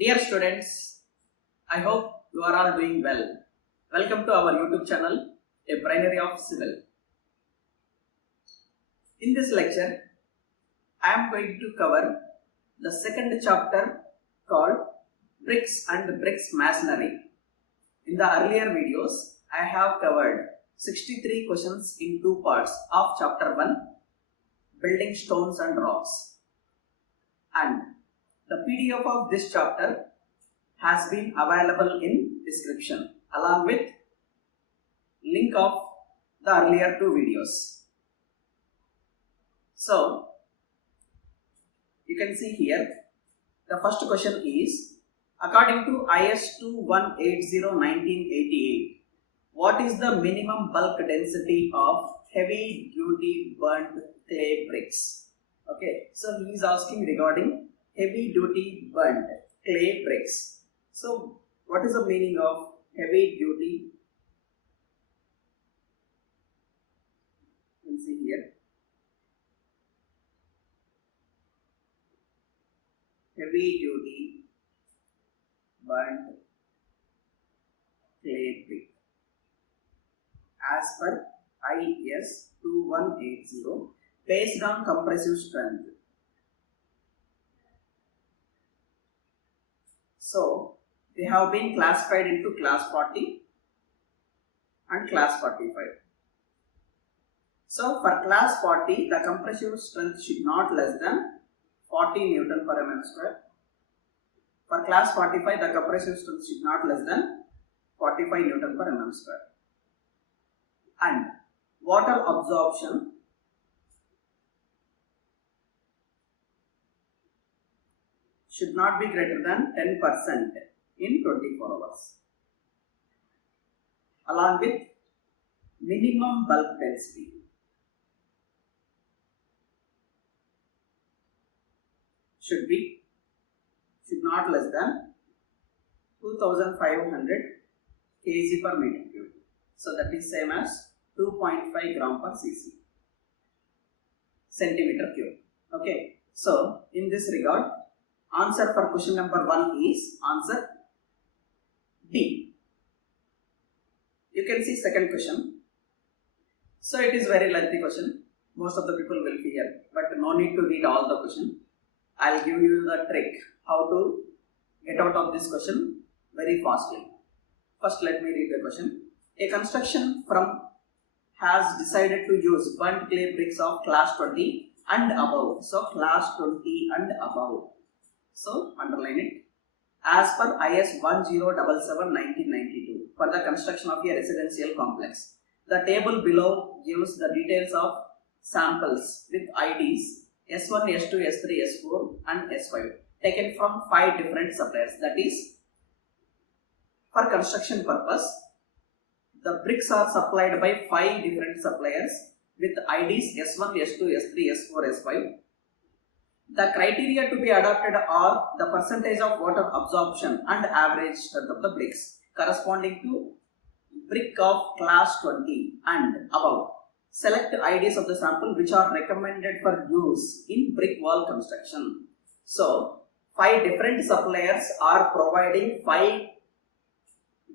Dear students, I hope you are all doing well. Welcome to our YouTube channel, A Brainery of Civil. In this lecture, I am going to cover the second chapter called Bricks and Bricks Masonry. In the earlier videos, I have covered 63 questions in two parts of chapter 1, Building Stones and Rocks. And the PDF of this chapter has been available in description along with link of the earlier two videos. So, you can see here, the first question is, according to IS 2180-1988, what is the minimum bulk density of heavy duty burnt clay bricks? Okay, so he is asking regarding heavy duty burnt clay bricks. So, what is the meaning of heavy duty? You can see here. Heavy duty burnt clay brick. As per IS 2180, based on compressive strength. So, they have been classified into class 40 and class 45. So, for class 40, the compressive strength should not less than 40 Newton per mm square. For class 45, the compressive strength should not less than 45 Newton per mm square. And water absorption should not be greater than 10% in 24 hours. Along with minimum bulk density should not less than 2500 kg per meter cube. So that is same as 2.5 gram per cc centimeter cube. Okay. So in this regard, answer for question number 1 is answer D. You can see second question. So it is very lengthy question. Most of the people will fear, but no need to read all the question. I will give you the trick how to get out of this question very fastly. First, let me read the question. A construction firm has decided to use burnt clay bricks of class 20 and above. So class 20 and above. So, underline it. As per IS 1077-1992 for the construction of a residential complex. The table below gives the details of samples with IDs S1, S2, S3, S4 and S5 taken from 5 different suppliers. That is, for construction purpose, the bricks are supplied by 5 different suppliers with IDs S1, S2, S3, S4, S5. The criteria to be adopted are the percentage of water absorption and average strength of the bricks corresponding to brick of class 20 and above. Select IDs of the sample which are recommended for use in brick wall construction. So, 5 different suppliers are providing 5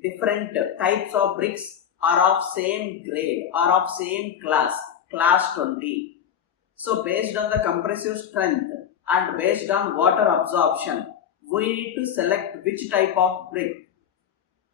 different types of bricks are of same grade, are of same class 20. So, based on the compressive strength and based on water absorption, we need to select which type of brick,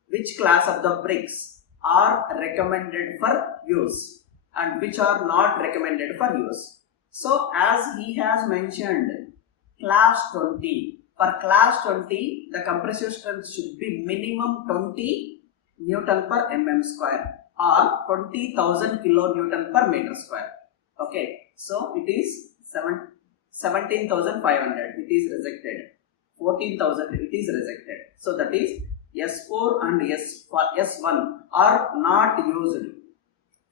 which class of the bricks are recommended for use and which are not recommended for use. So, as he has mentioned, class 20. For class 20, the compressive strength should be minimum 20 Newton per mm square or 20,000 kilonewton per meter square. Okay, so it is 17,500, it is rejected. 14,000, it is rejected. So that is S4 and S1 are not used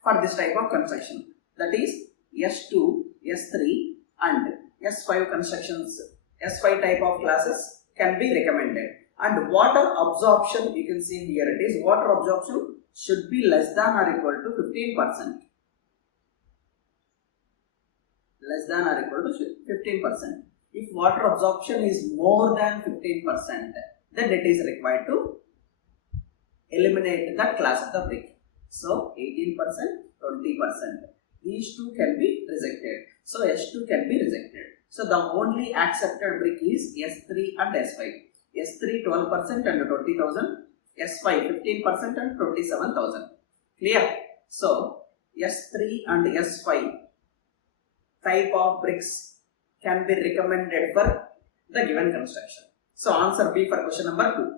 for this type of construction. That is S2, S3 and S5 constructions, S5 type of classes can be recommended. And water absorption, you can see here it is, water absorption should be less than or equal to 15%. Less than or equal to 15%. If water absorption is more than 15%, then it is required to eliminate that class of the brick. So 18%, 20%. These two can be rejected. So S2 can be rejected. So the only accepted brick is S3 and S5. S3 12% and 20,000. S5 15% and 27,000. Clear? So S3 and S5 type of bricks can be recommended for the given construction. So answer B for question number 2.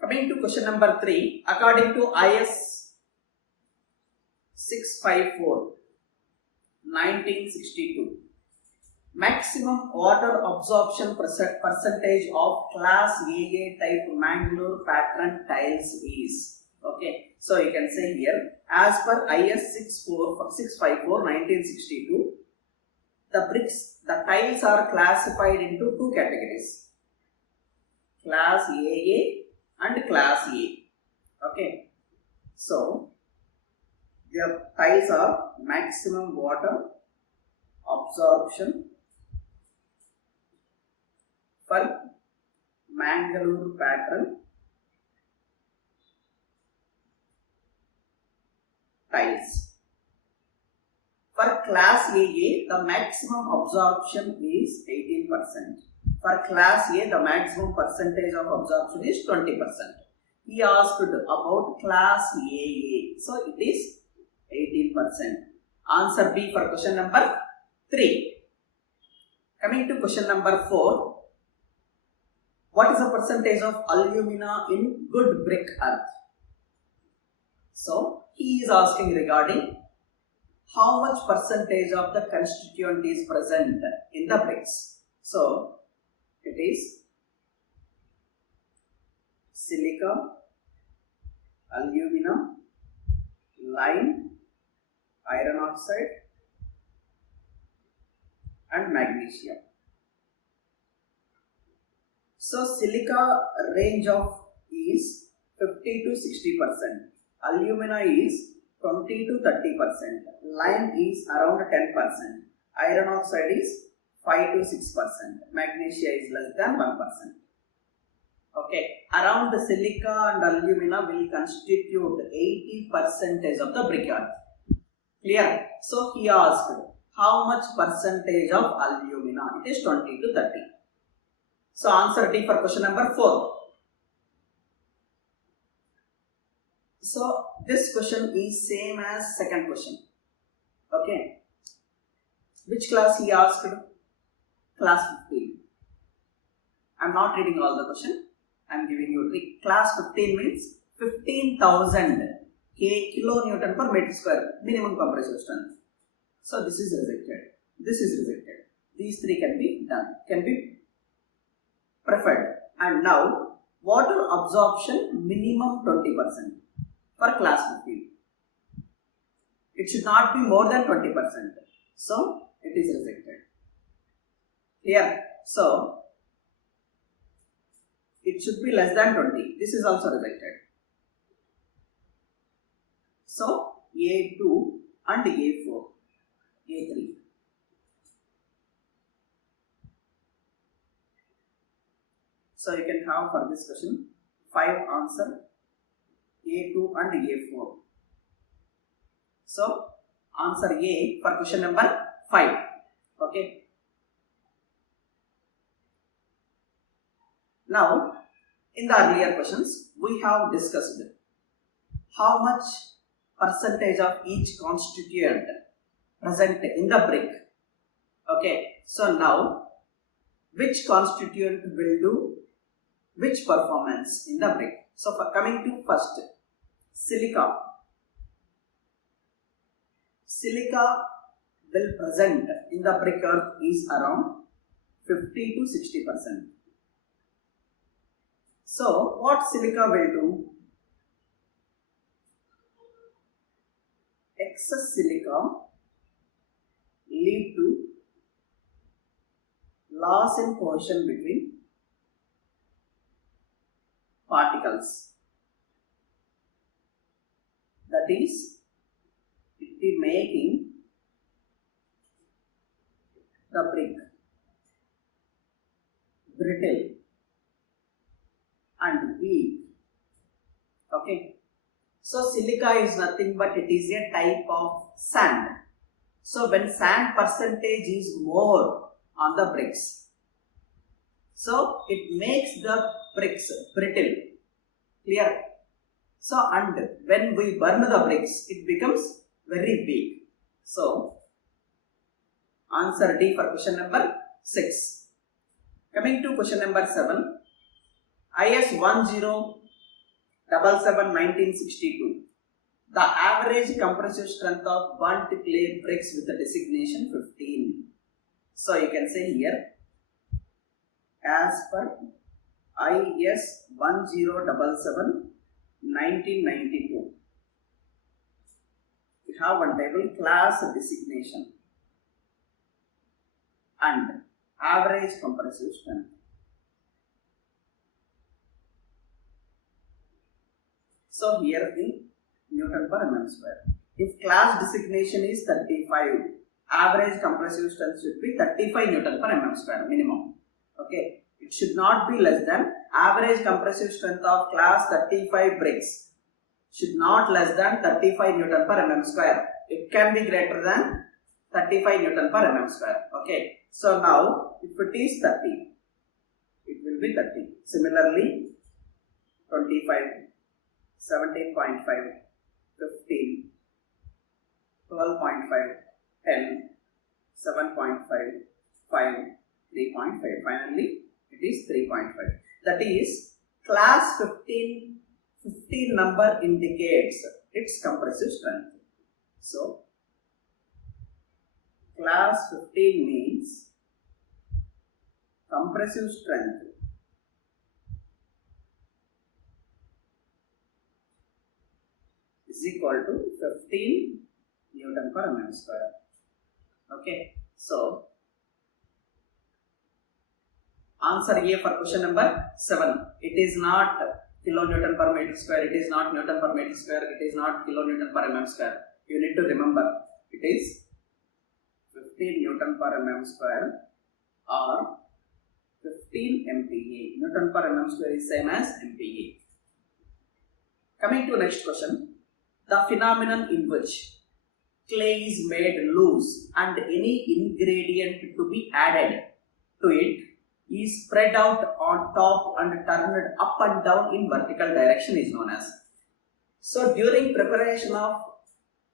Coming to question number 3, according to IS 654 1962, maximum water absorption percentage of class AA type Mangalore pattern tiles is. Okay, so you can say here, as per IS 654 1962, the bricks, the tiles are classified into two categories, class AA and class A. Okay, so the tiles are maximum water absorption for Mangalore pattern tiles. For class AA, the maximum absorption is 18%. For class A, the maximum percentage of absorption is 20%. He asked about class AA, so it is 18%. Answer B for question number 3. Coming to question number 4. What is the percentage of alumina in good brick earth? So he is asking regarding how much percentage of the constituent is present in the bricks. So it is silica, alumina, lime, iron oxide and magnesium. So silica range of is 50 to 60%, alumina is 20 to 30%, lime is around 10%, iron oxide is 5 to 6%, magnesia is less than 1%. Okay, around the silica and alumina will constitute 80% of the brick earth. Clear? So he asked how much percentage of alumina? It is 20 to 30. So answer D for question number 4. So this question is same as second question. Okay. Which class he asked? Class 15. I am not reading all the question. I am giving you a trick. Class 15 means 15,000 kilonewton per meter square minimum compressive strength. So this is rejected. This is rejected. These three can be done. Can be preferred. And now water absorption minimum 20% for class 15. It should not be more than 20%. So it is rejected. Here, so it should be less than 20. This is also rejected. So A2 and A4, A3. So you can have for this question 5 answer, A2 and A4. So answer A for question number 5. Okay. Now in the earlier questions we have discussed how much percentage of each constituent present in the brick. Okay. So now which constituent will do which performance in the brick? So for coming to first, silica. Silica will present in the brick earth is around 50 to 60%. So what silica will do? Excess silica lead to loss in cohesion between particles. That is, it is making the brick brittle and weak. Okay. So silica is nothing but it is a type of sand. So when sand percentage is more on the bricks, so it makes the bricks brittle. Clear? So and when we burn the bricks, it becomes very weak. So answer D for question number 6. Coming to question number 7. IS 1077/1962. The average compressive strength of burnt clay bricks with the designation 15. So you can say here, as per IS 1077/1992, we have one table, class designation and average compressive strength. So here in Newton per mm square. If class designation is 35, average compressive strength should be 35 Newton per mm square minimum. Okay, it should not be less than average compressive strength of class 35 bricks should not less than 35 Newton per mm square. It can be greater than 35 Newton per mm square. Okay, so now if it is 30, it will be 30. Similarly, 25, 17.5, 15, 12.5, 10, 7.5, 5, 3.5. Finally, it is 3.5. That is, class 15 number indicates its compressive strength. So, class 15 means compressive strength is equal to 15 Newton per mm square. Okay, so answer A for question number 7. It is not kilonewton per meter square, it is not Newton per meter square, it is not kilonewton per mm square. You need to remember, it is 15 Newton per mm square or 15 MPa. Newton per mm square is same as MPa. Coming to next question. The phenomenon in which clay is made loose and any ingredient to be added to it is spread out on top and turned up and down in vertical direction is known as. So during preparation of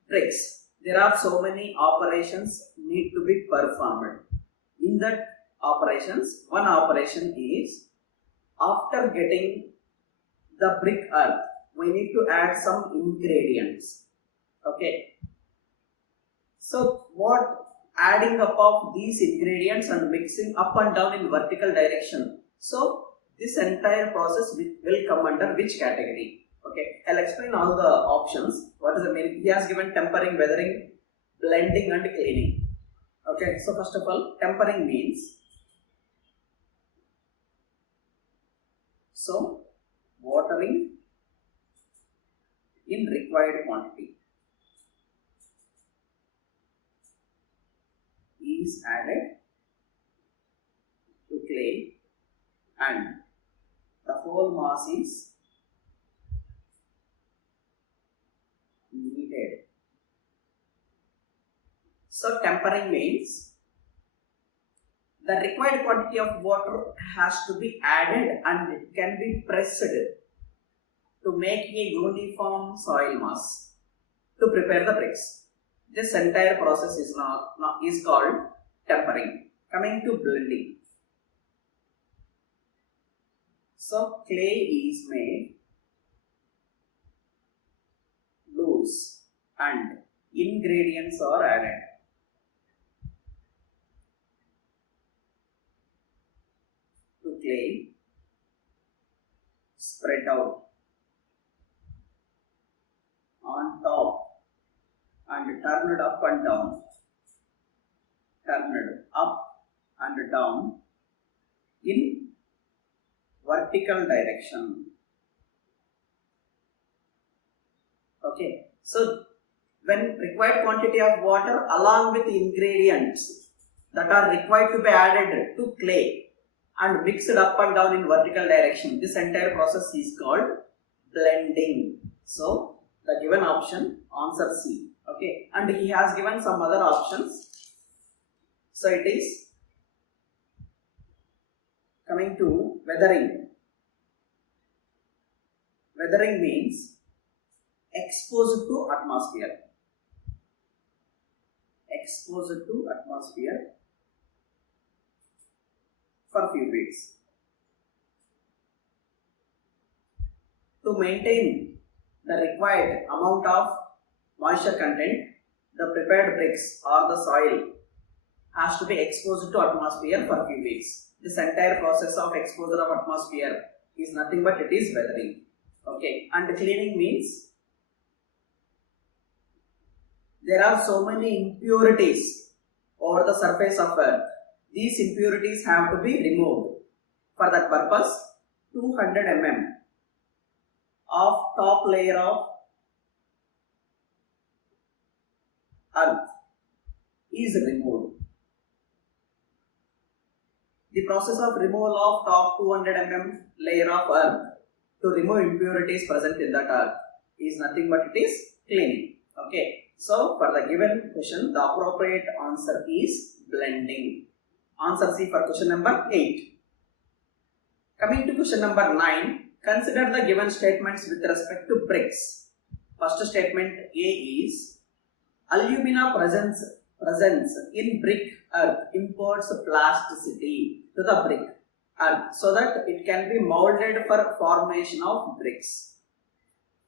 bricks, there are so many operations need to be performed. In that operations, one operation is after getting the brick earth, we need to add some ingredients. Okay. So what adding up of these ingredients and mixing up and down in vertical direction. So this entire process will come under which category? Okay. I'll explain all the options. What is the meaning? He has given tempering, weathering, blending and cleaning. Okay. So first of all, tempering means, so watering in required quantity is added to clay and the whole mass is needed. So tempering means the required quantity of water has to be added and it can be pressed to make a uniform soil mass to prepare the bricks. This entire process is called tempering. Coming to blending. So clay is made loose and ingredients are added. To clay, spread out on top and turned up and down, turned up and down in vertical direction. Okay, so when required quantity of water along with ingredients that are required to be added to clay and mixed up and down in vertical direction. This entire process is called blending. So the given option, answer C. Okay, and he has given some other options. So it is coming to weathering. Weathering means exposed to atmosphere. Exposed to atmosphere for few weeks. To maintain the required amount of moisture content, the prepared bricks or the soil has to be exposed to atmosphere for few weeks. This entire process of exposure of atmosphere is nothing but it is weathering. Okay, and cleaning means there are so many impurities over the surface of earth. These impurities have to be removed. For that purpose, 200 mm of top layer of earth is removed. The process of removal of top 200 mm layer of earth to remove impurities present in that earth is nothing but it is cleaning. Okay, so for the given question, the appropriate answer is blending. Answer C for question number 8. Coming to question number 9, consider the given statements with respect to bricks. First statement A is alumina presence in brick earth imparts plasticity to the brick earth so that it can be molded for formation of bricks.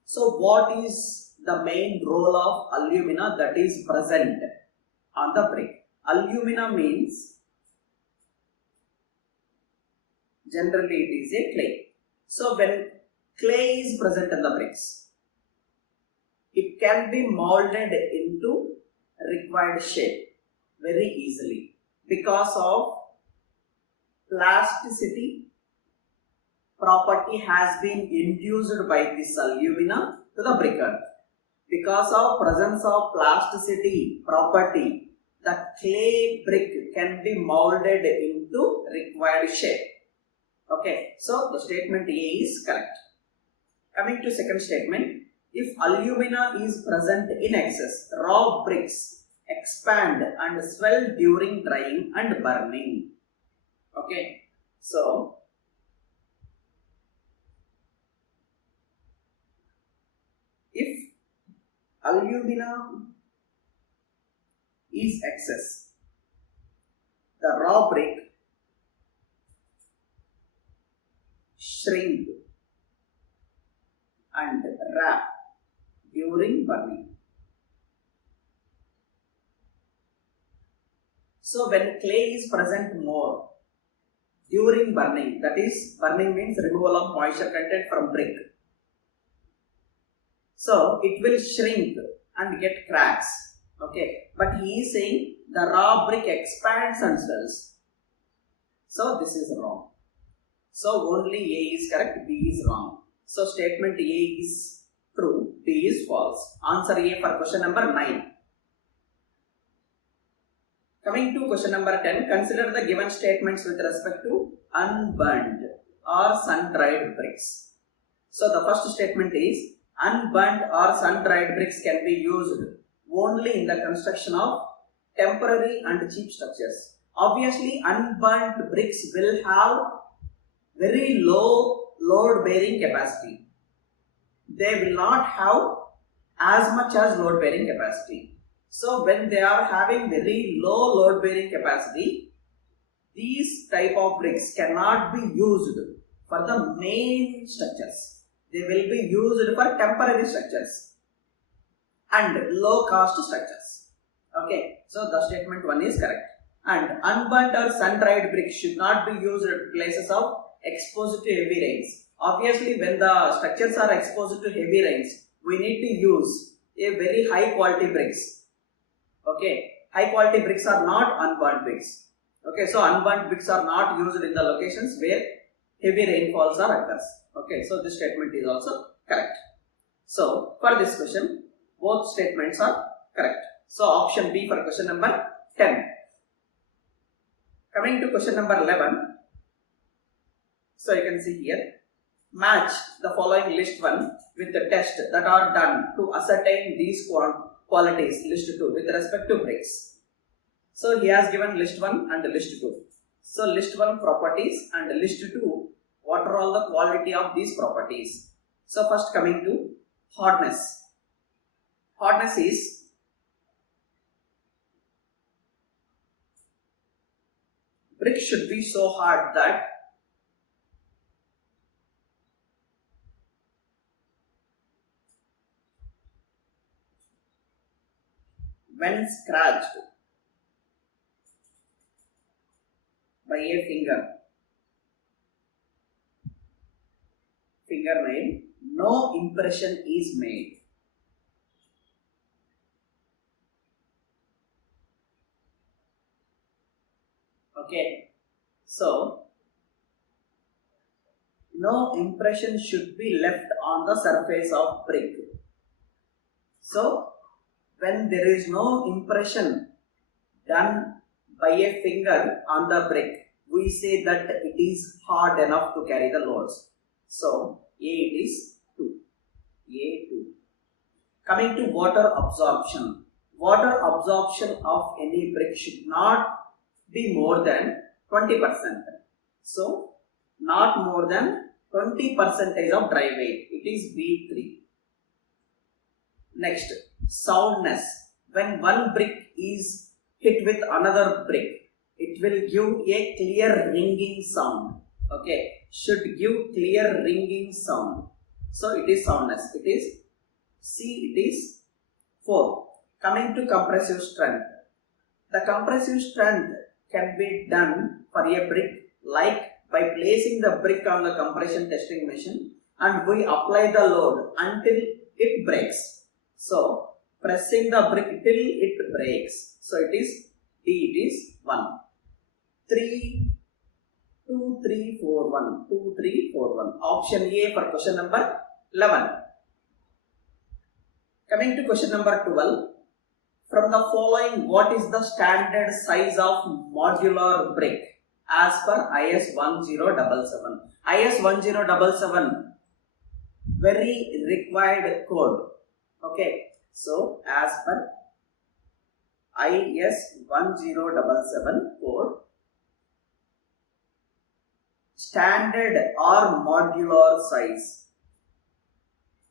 So what is the main role of alumina that is present on the brick? Alumina means generally it is a clay. So when clay is present in the bricks, it can be molded into required shape very easily because of plasticity property has been induced by this alumina to the brick earth. Because of presence of plasticity property, the clay brick can be molded into required shape. Okay, so the statement A is correct. Coming to second statement, if alumina is present in excess, raw bricks expand and swell during drying and burning. Okay, so if alumina is excess, the raw brick shrink and wrap during burning. So when clay is present more during burning, that is burning means removal of moisture content from brick. So it will shrink and get cracks. Okay, but he is saying the raw brick expands and swells. So this is wrong. So only A is correct, B is wrong. So statement A is true, B is false. Answer A for question number 9. Coming to question number 10, consider the given statements with respect to unburned or sun-dried bricks. So the first statement is unburned or sun-dried bricks can be used only in the construction of temporary and cheap structures. Obviously, unburned bricks will have very low load-bearing capacity. They will not have as much as load-bearing capacity. So when they are having very low load-bearing capacity, these type of bricks cannot be used for the main structures. They will be used for temporary structures and low-cost structures. Okay, so the statement 1 is correct. And unburnt or sun-dried bricks should not be used at places of exposed to heavy rains. Obviously, when the structures are exposed to heavy rains, we need to use a very high-quality bricks. Okay, high-quality bricks are not unburnt bricks. Okay, so unburnt bricks are not used in the locations where heavy rainfalls are occurs. Okay, so this statement is also correct. So for this question, both statements are correct. So option B for question number 10. Coming to question number 11, So you can see here, match the following list 1 with the test that are done to ascertain these qualities list 2 with respect to bricks. So he has given list 1 and list 2. So list 1 properties and list 2, what are all the quality of these properties. So first coming to hardness. Hardness is brick should be so hard that when scratched by a fingernail, no impression is made. Okay, so no impression should be left on the surface of brick. So when there is no impression done by a finger on the brick, we say that it is hard enough to carry the loads. So A it is 2. A 2. Coming to water absorption. Water absorption of any brick should not be more than 20%. So not more than 20% of dry weight. It is B3. Next, soundness. When one brick is hit with another brick, it will give a clear ringing sound. Okay, should give clear ringing sound. So it is soundness. It is C. It is 4. Coming to compressive strength. The compressive strength can be done for a brick like by placing the brick on the compression testing machine and we apply the load until it breaks. So pressing the brick till it breaks. So it is D. It is 1. 3, 2, 3, 4, 1. 2, 3, 4, 1. Option A for question number 11. Coming to question number 12. From the following, what is the standard size of modular brick as per IS 1077? IS 1077, very required code. Okay, so as per IS 1077 code, standard or modular size.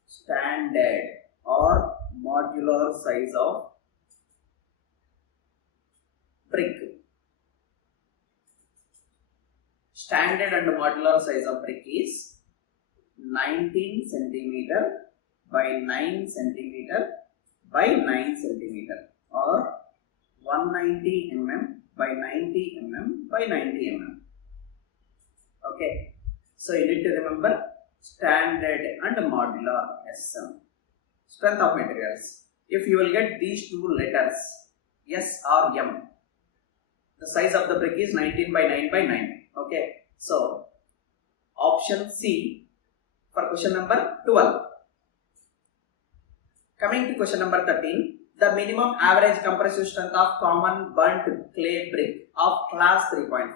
Standard or modular size of brick. Standard and modular size of brick is 19 centimeter by 9 centimeter by 9 centimeter or 190 mm by 90 mm by 90 mm. Okay, so you need to remember standard and modular SM. Strength of materials. If you will get these two letters S or M, the size of the brick is 19 by 9 by 9. Okay, so option C for question number 12. Coming to question number 13, the minimum average compressive strength of common burnt clay brick of class 3.5.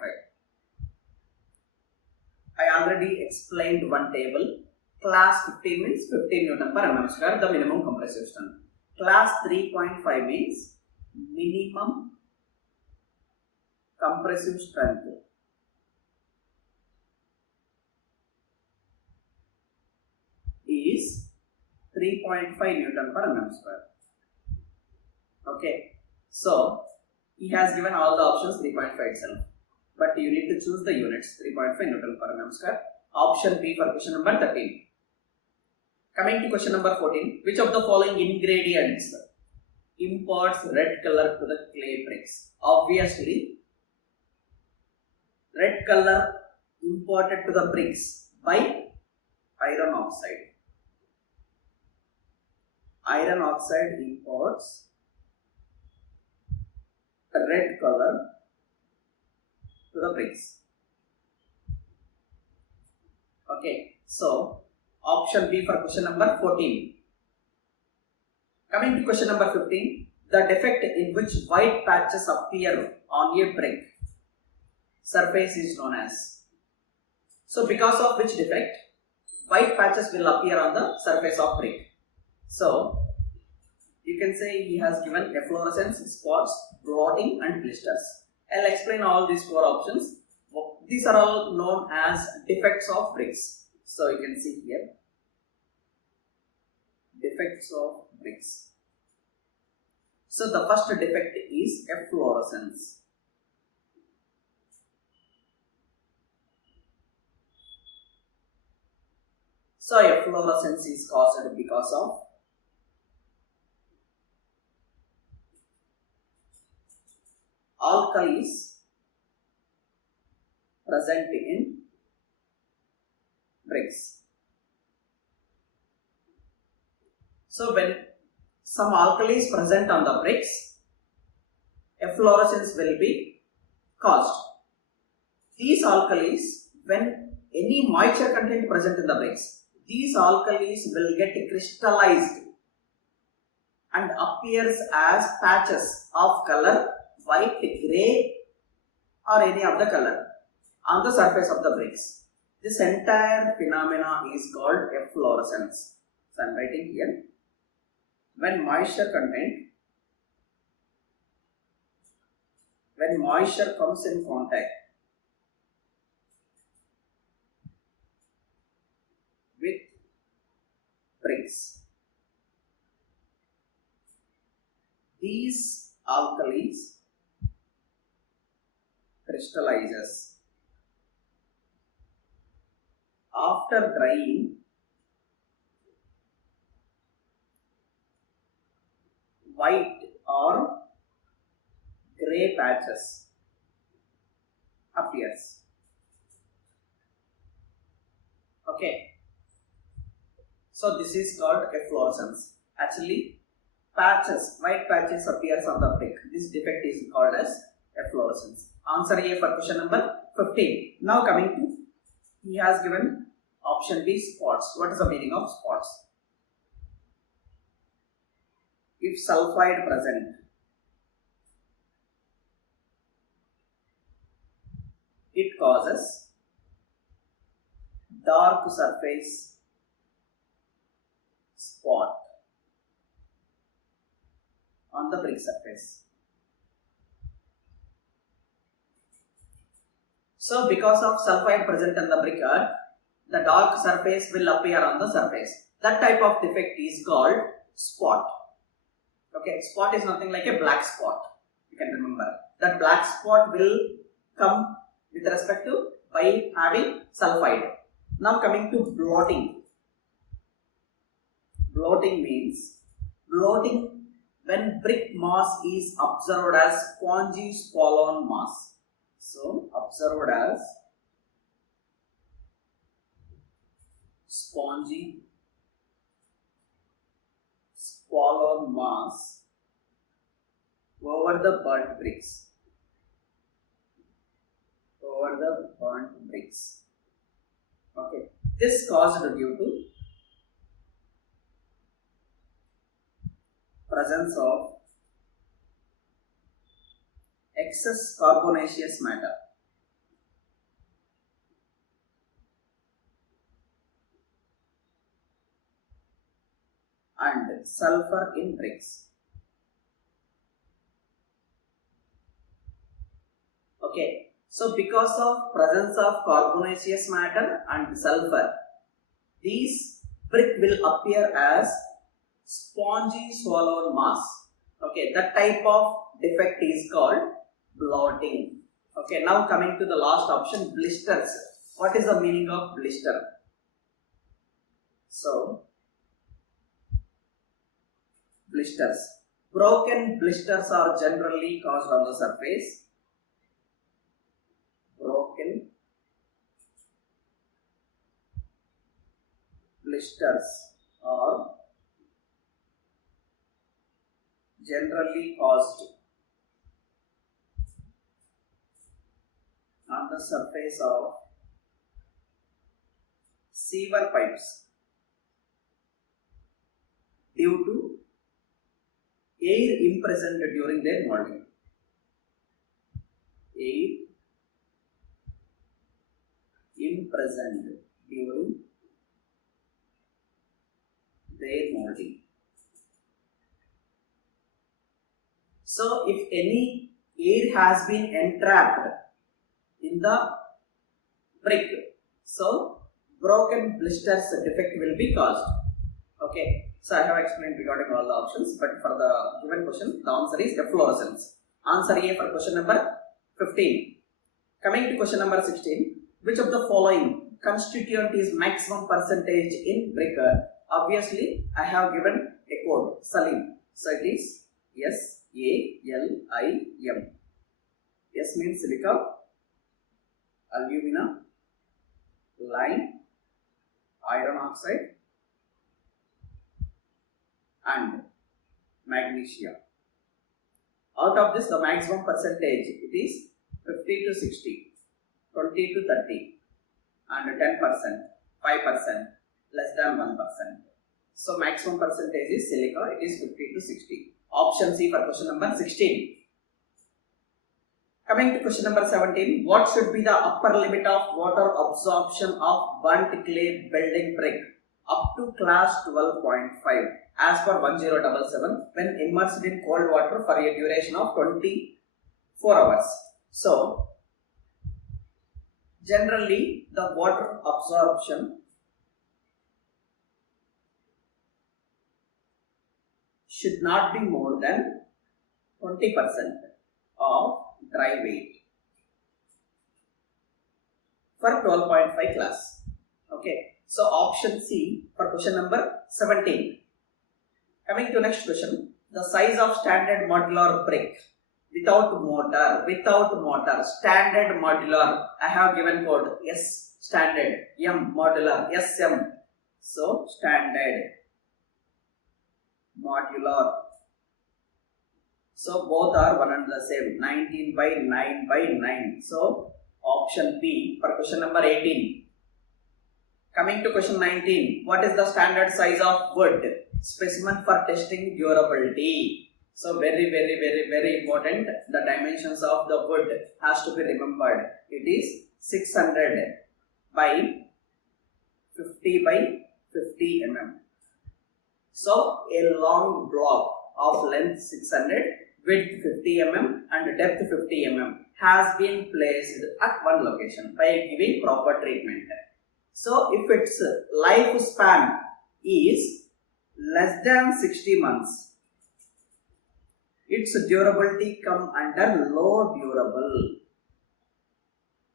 I already explained one table. Class 15 means 15 Newton per mm square, the minimum compressive strength. Class 3.5 means minimum compressive strength is 3.5 Newton per mm square. Okay, so he has given all the options 3.5 itself, but you need to choose the units 3.5 Newton per mm square. Option B for question number 13. Coming to question number 14, which of the following ingredients imparts red color to the clay bricks? Obviously, red color imported to the bricks by iron oxide. Iron oxide imports red color to the bricks. Okay, so option B for question number 14. Coming to question number 15, the defect in which white patches appear on a brick surface is known as. So because of which defect, white patches will appear on the surface of brick. So you can say he has given efflorescence, spots, blotting and blisters. I'll explain all these 4 options. These are all known as defects of bricks. So you can see here, defects of bricks. So the first defect is efflorescence. So efflorescence is caused because of alkalis present in bricks. So when some alkalis present on the bricks, efflorescence will be caused. These alkalis, when any moisture content present in the bricks, these alkalis will get crystallized and appears as patches of color white, grey or any other color on the surface of the bricks. This entire phenomena is called efflorescence. So I am writing here, when moisture comes in contact with bricks, these alkalis crystallizes. After drying, white or grey patches appears. Okay. So this is called efflorescence. Actually, patches, white patches appears on the brick. This defect is called as efflorescence. Answer A for question number 15. Now coming to, he has given option B, spots. What is the meaning of spots? If sulfide present, it causes dark surface spot on the brick surface. So because of sulfide present on the brick earth, the dark surface will appear on the surface. That type of defect is called spot. Okay, spot is nothing like a black spot. You can remember that black spot will come with respect to by having sulfide. Now coming to blotting. Blotting means when brick mass is observed as spongy spallon mass. So observed as spongy spallon mass over the burnt bricks. Okay, this caused due to presence of excess carbonaceous matter. And sulfur in bricks. Okay, so because of presence of carbonaceous matter and sulfur, these brick will appear as spongy swallowed mass. Okay, that type of defect is called blotting. Okay, now coming to the last option, blisters. What is the meaning of blister? So blisters. Broken blisters are generally caused on the surface. Broken blisters are generally caused on the surface of sewer pipes due to air imprisoned during their molding. Air present during their molding. So if any air has been entrapped in the brick, so broken blisters defect will be caused. Okay, so I have explained regarding all the options, but for the given question, the answer is efflorescence. Answer A for question number 15. Coming to question number 16, which of the following constituent is maximum percentage in brick? Obviously, I have given a code, Salim. So it is SALIM. S means silica, alumina, lime, iron oxide, and magnesia. Out of this, the maximum percentage, it is 50 to 60, 20 to 30, and 10%, 5%, less than 1%. So maximum percentage is silica, it is 50 to 60. Option C for question number 16. Coming to question number 17, what should be the upper limit of water absorption of burnt clay building brick up to class 12.5 as per 1077 when immersed in cold water for a duration of 24 hours? So, generally the water absorption should not be more than 20% of dry weight for 12.5 class. Okay, so option C for question number 17. Coming to next question, the size of standard modular brick without mortar, standard modular. I have given code S standard, M modular, SM. So standard modular. So both are one and the same, 19 by 9 by 9. So option B for question number 18. Coming to question 19, what is the standard size of wood specimen for testing durability? So very important. The dimensions of the wood has to be remembered. It is 600 by 50 by 50 mm. So a long block of length 600, width 50 mm and depth 50 mm has been placed at one location by giving proper treatment. So if its lifespan is less than 60 months, its durability come under low durable.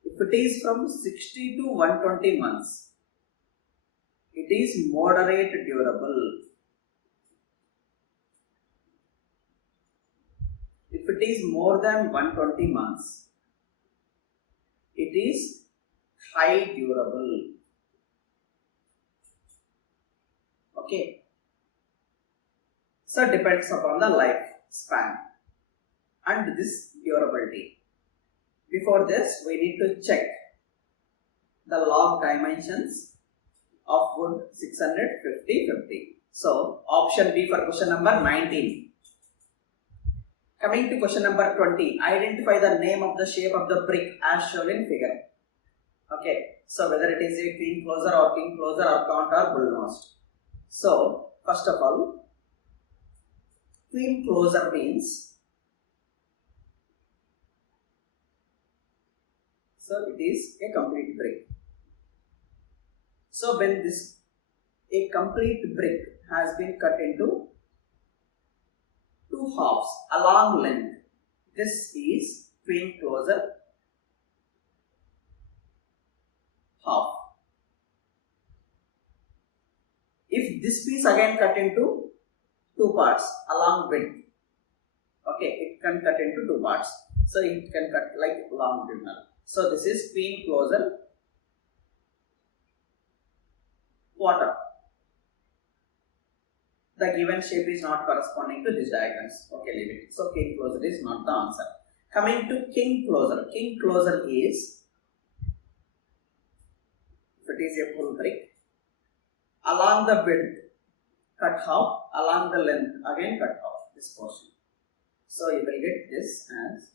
If it is from 60 to 120 months, it is moderate durable. If it is more than 120 months, it is high durable. Okay. So depends upon the lifespan and this durability. Before this, we need to check the log dimensions of wood 600, 50, 50. So option B for question number 19. Coming to question number 20, identify the name of the shape of the brick as shown in figure. Okay, so whether it is a queen closer or king closer or count or bullnosed. So first of all, queen closer means, so it is a complete brick. So when a complete brick has been cut into two halves along length, this is queen closer half. If this piece again cut into two parts along width, okay, it can cut into two parts. So it can cut like longitudinal. So this is queen closer quarter. The given shape is not corresponding to these diagrams. Okay, leave it. So king closer is not the answer. Coming to king closer. King closer is, if it is a full brick, along the width cut half, along the length again cut half, this portion. So you will get this as .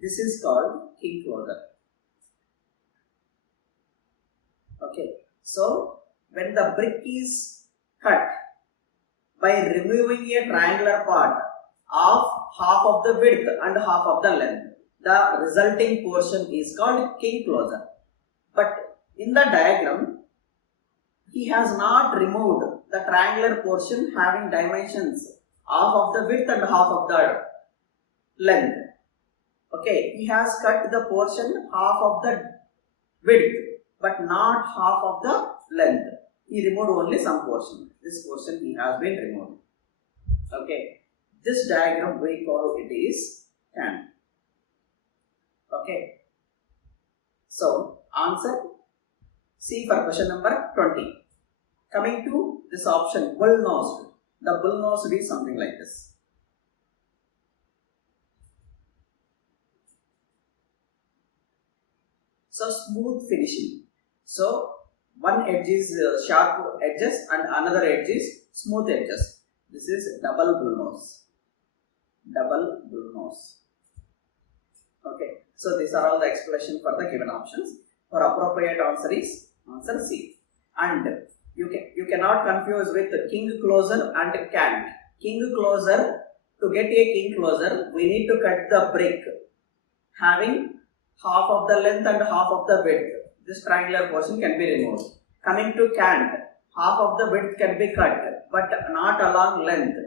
This is called king closure. Okay, so when the brick is cut by removing a triangular part of half of the width and half of the length, the resulting portion is called king closure. But in the diagram, he has not removed the triangular portion having dimensions half of the width and half of the length. Okay, he has cut the portion half of the width but not half of the length. He removed only some portion. This portion he has been removed. Okay, this diagram we call it is cant. Okay, so answer C for question number 20. Coming to this option, bull-nosed. The bull-nosed is something like this. So smooth finishing. So one edge is sharp edges and another edge is smooth edges. This is double bull-nose. Double bull-nose. Okay. So these are all the expression for the given options. For appropriate answer is answer C. And you cannot confuse with king closure and cant. King closure, to get a king closure, we need to cut the brick having half of the length and half of the width. This triangular portion can be removed. Coming to cant, half of the width can be cut but not along length.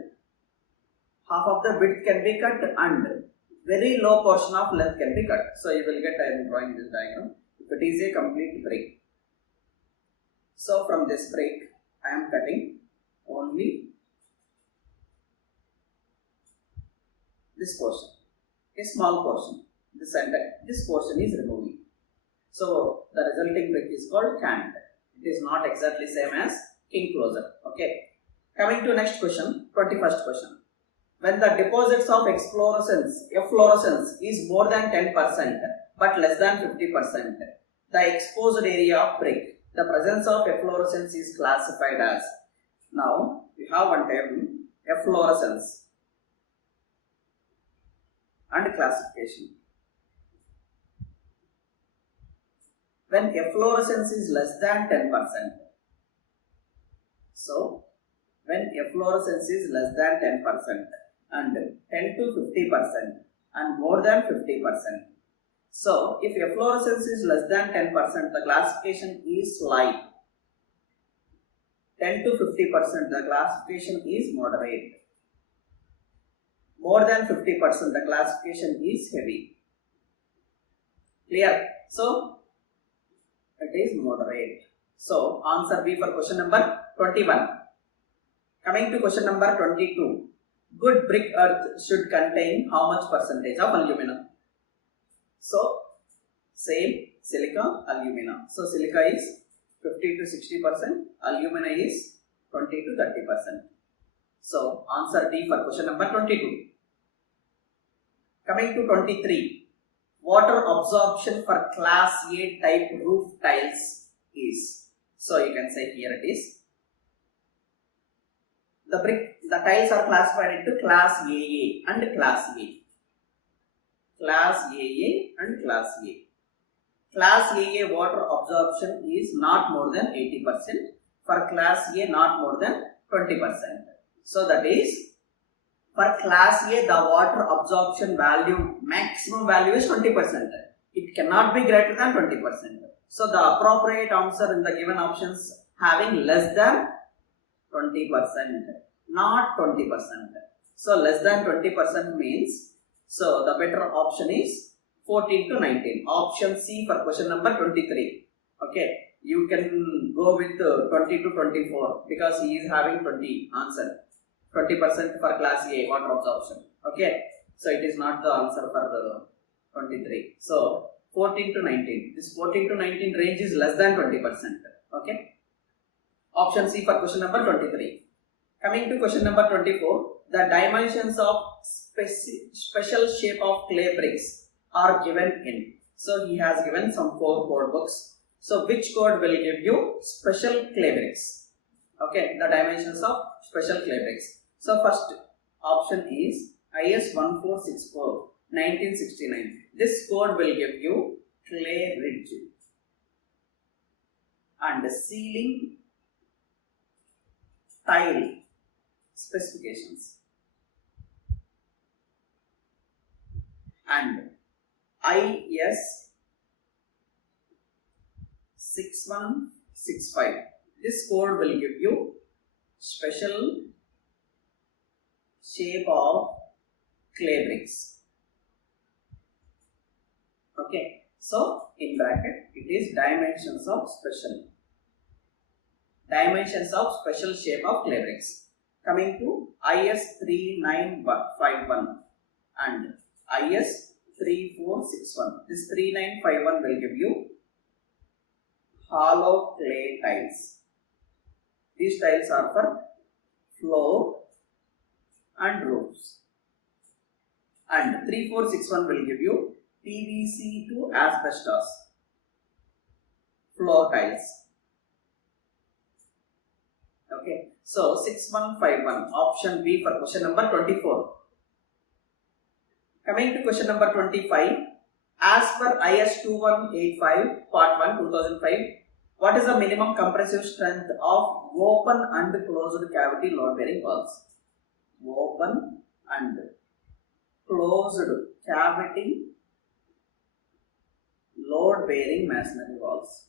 Half of the width can be cut and very low portion of length can be cut. So you will get, I am drawing this diagram. If it is a complete brick. So from this brick, I am cutting only this portion, a small portion. This portion is removing. So the resulting brick is called cant. It is not exactly same as king closure. Okay. Coming to next question, 21st question. When the deposits of efflorescence is more than 10% but less than 50%, the exposed area of brick, the presence of efflorescence is classified as. Now we have one term, efflorescence and classification. When efflorescence is less than 10%, so when efflorescence is less than 10% and 10 to 50% and more than 50%. So if efflorescence is less than 10%, the classification is light. 10 to 50%, the classification is moderate. More than 50%, the classification is heavy. Clear? So it is moderate. So answer B for question number 21. Coming to question number 22. Good brick earth should contain how much percentage of alumina? So same silica, alumina. So silica is 50 to 60%, alumina is 20 to 30%. So answer D for question number 22. Coming to 23. Water absorption for class A type roof tiles is. So you can say here it is. The tiles are classified into class AA and class A. Class AA and class A. Class AA water absorption is not more than 80%. For class A not more than 20%. So that is, for class A the water absorption value, maximum value is 20%. It cannot be greater than 20%. So the appropriate answer in the given options having less than 20%, not 20%. So less than 20% means, so the better option is 14 to 19. Option C for question number 23. Okay, you can go with 20 to 24 because he is having 20 answer. 20% for class A water absorption. Okay, so it is not the answer for the 23. So 14 to 19. This 14 to 19 range is less than 20%. Okay. Option C for question number 23. Coming to question number 24. The dimensions of special shape of clay bricks are given in. So he has given some 4 code books. So which code will give you special clay bricks? Okay, the dimensions of special clay bricks. So first option is IS 1464. 1969. This code will give you clay ridge and ceiling tile specifications. And IS 6165. This code will give you special shape of clay bricks. Okay, so in bracket it is dimensions of special shape of clay bricks. Coming to IS 3951 and IS 3461. This 3951 will give you hollow clay tiles. These tiles are for floor and roofs. And 3461 will give you PVC to asbestos floor tiles. Okay, so 6151 option B for question number 24. Coming to question number 25, as per IS 2185 Part 1 2005, what is the minimum compressive strength of open and closed cavity load bearing walls? Open and closed cavity load bearing masonry walls.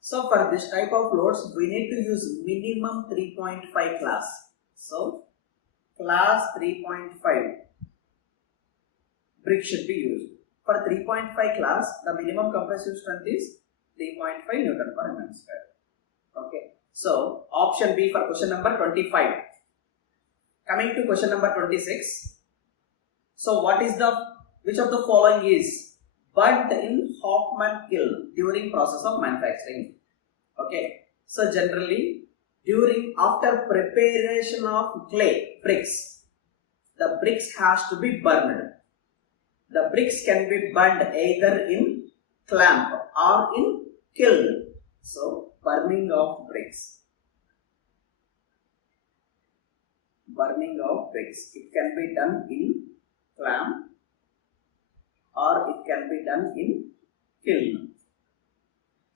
So for this type of loads, we need to use minimum 3.5 class. So class 3.5 brick should be used. For 3.5 class, the minimum compressive strength is 3.5 Newton per mm square. Okay. So option B for question number 25. Coming to question number 26. So which of the following is burnt in Hoffman kiln during process of manufacturing? Okay, so generally after preparation of clay bricks, the bricks has to be burned. The bricks can be burned either in clamp or in kiln. So burning of bricks. It can be done in clamp or it can be done in kiln.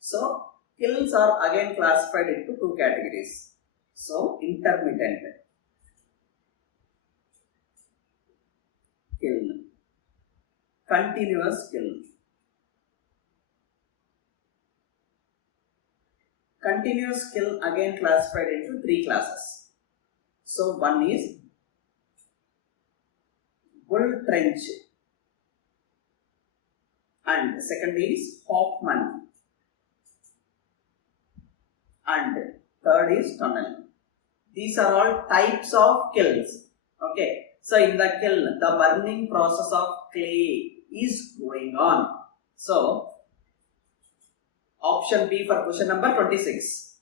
So kilns are again classified into two categories. So intermittent kiln, continuous kiln. Continuous kiln again classified into three classes. So one is bull trench and second is Hoffman and third is tunnel. These are all types of kilns. Okay, so in the kiln, the burning process of clay is going on. So option B for question number 26.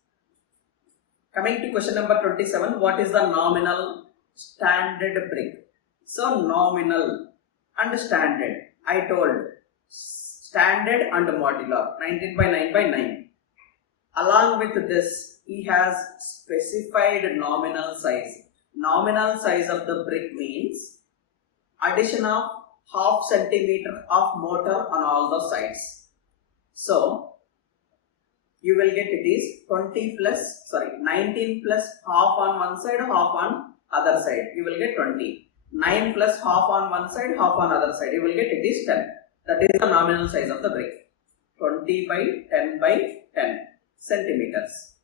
Coming to question number 27, what is the nominal standard brick? So nominal and standard, I told standard and modular 19 by 9 by 9. Along with this, he has specified nominal size. Nominal size of the brick means addition of half centimeter of mortar on all the sides. So you will get it is 19 plus half on one side, half on other side. You will get 20. 9 plus half on one side, half on other side. You will get it is 10. That is the nominal size of the brick. 20 by 10 by 10 centimeters.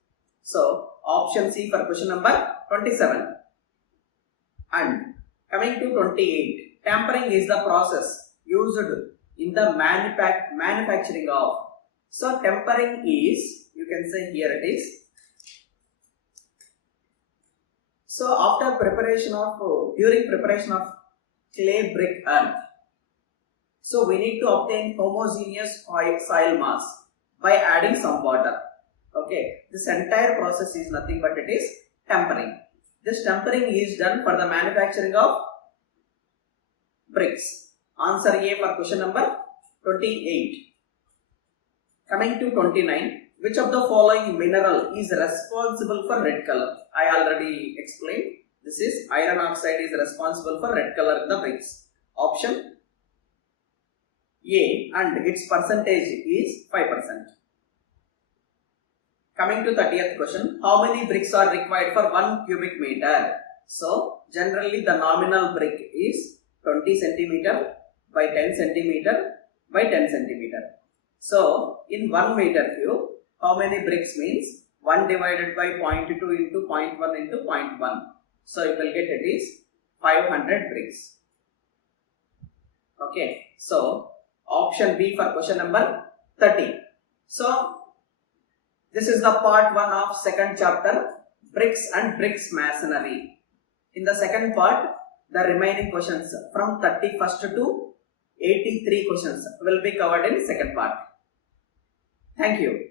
So option C for question number 27. And coming to 28, tampering is the process used in the manufacturing of. So tempering is, you can say here it is. So during preparation of clay brick earth, so we need to obtain homogeneous soil mass by adding some water. Okay, this entire process is nothing but it is tempering. This tempering is done for the manufacturing of bricks. Answer A for question number 28. Coming to 29, which of the following mineral is responsible for red color? I already explained. This is iron oxide is responsible for red color in the bricks. Option A, and its percentage is 5%. Coming to 30th question, how many bricks are required for 1 cubic meter? So, generally the nominal brick is 20 centimeter by 10 centimeter by 10 centimeter. So, in 1 meter cube, how many bricks means 1 divided by 0.2 into 0.1 into 0.1. So, you will get it is 500 bricks. Okay. So, option B for question number 30. So, this is the part 1 of second chapter, bricks and bricks masonry. In the second part, the remaining questions from 31st to 83 questions will be covered in second part. Thank you.